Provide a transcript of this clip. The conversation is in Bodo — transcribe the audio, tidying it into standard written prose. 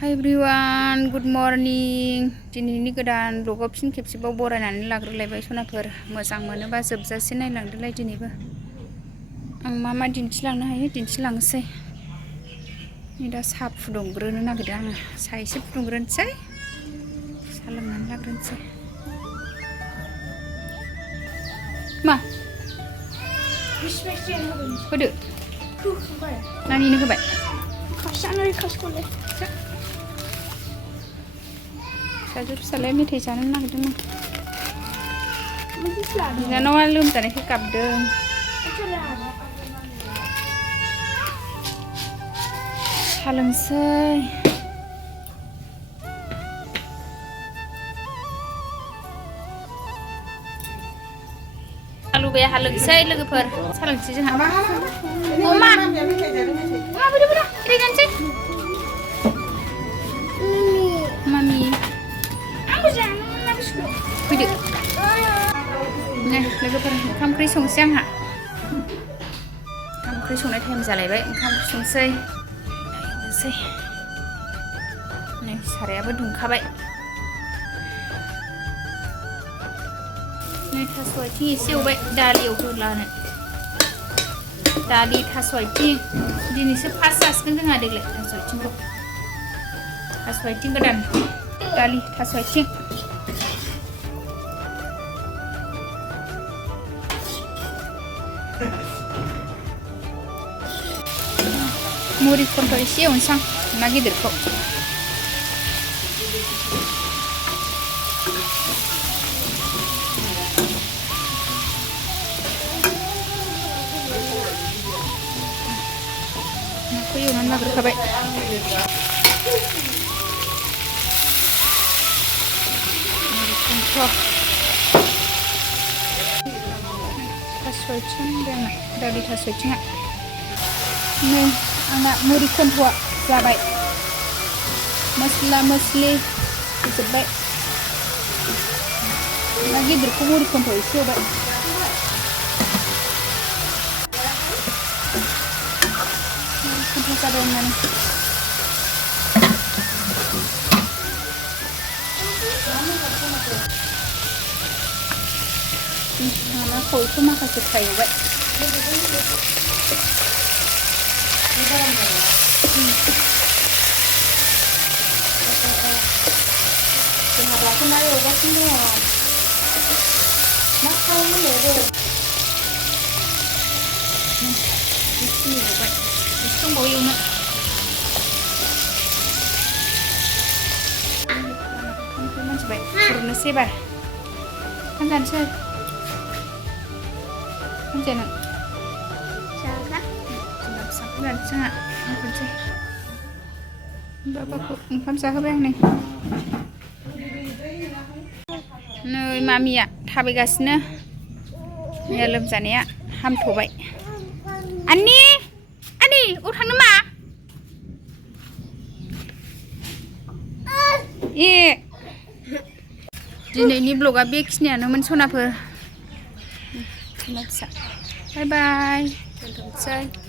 Hi everyone, good morning. दिनैनि गोदान ब्लगाव फिन खेबसेबाव बरायनानै लाग्रोलायबाय सनाफोर मोजां मोनोबा जोबजासे नायलांदोलाय दिनैबो आं मा दिन्थिलांनो हायो दिन्थिलांसै दा साहा फुदुंग्रोनो नागिरदों आङो साहा एसे फुदुंग्रोनोसै साहा लोंनानै लाग्रोनोसै मा होदो नानिनो होबाय फिसाजो फिसालाया मेथाइ जानो नागिरदोंमोन बिनानावा लोमजानायखाय गाबदों साहा लोंसै लुबैया हा लोंसै लोगोफोर साहा लोंसै जोंहा अमा बोरै जानोसै मामि फैदो लोगोफोर ओंखाम ओंख्रि संसै आंहा ओंखाम ओंख्रि संनाय टाइम जालायबाय ओंखाम ओंख्रि संसै नै सारायाबो दुंखाबाय नै थास' आथिं एसे एवबाय दालियाव होलानो दालि थास' आथिं दिनैसो फार्स्ट जासिगोन जोंहा देग्लाय थास' आथिंखौ थास' आथिं गोदान दालि थास' आथिं मुरि खन्थ' एसे एवनोसै आं ना गिदिरखौ नाखौ एवनानै लाग्रोखाबाय थास' आथिं दालि थास' आथिंआ नै आंना मुरि खन्थ'आ जाबाय मस्ला मस्लि होजोब्बाय ना गिदिरखौ मुरि खन्थ' एसे एवबाय मुरि खन्थ' जाबाय होननानै ना खयखौ माखासे फ्राय एवबाय जोंहा दासो ना एवगासिनो दङ मा खालामनो बेखिनि एवबाय दंबावो एवनो ओंखामखौ मोनथिबाय खुरनोसै एबार ओंखाम जानोसै ओंखाम जानो फिसाखौ जानोसै जोंहा ओंखामसै बाबाखौ ओंखाम जाहोबाय आं नै मामिया थाबायगासिनो मैया लोमजानाया हामथ'बाय आननि अ थांनो मा ए दिनैनि ब्लगा बेखिनियानोमोन सनाफोर फिसा बाय बाय दोनथ'नोसै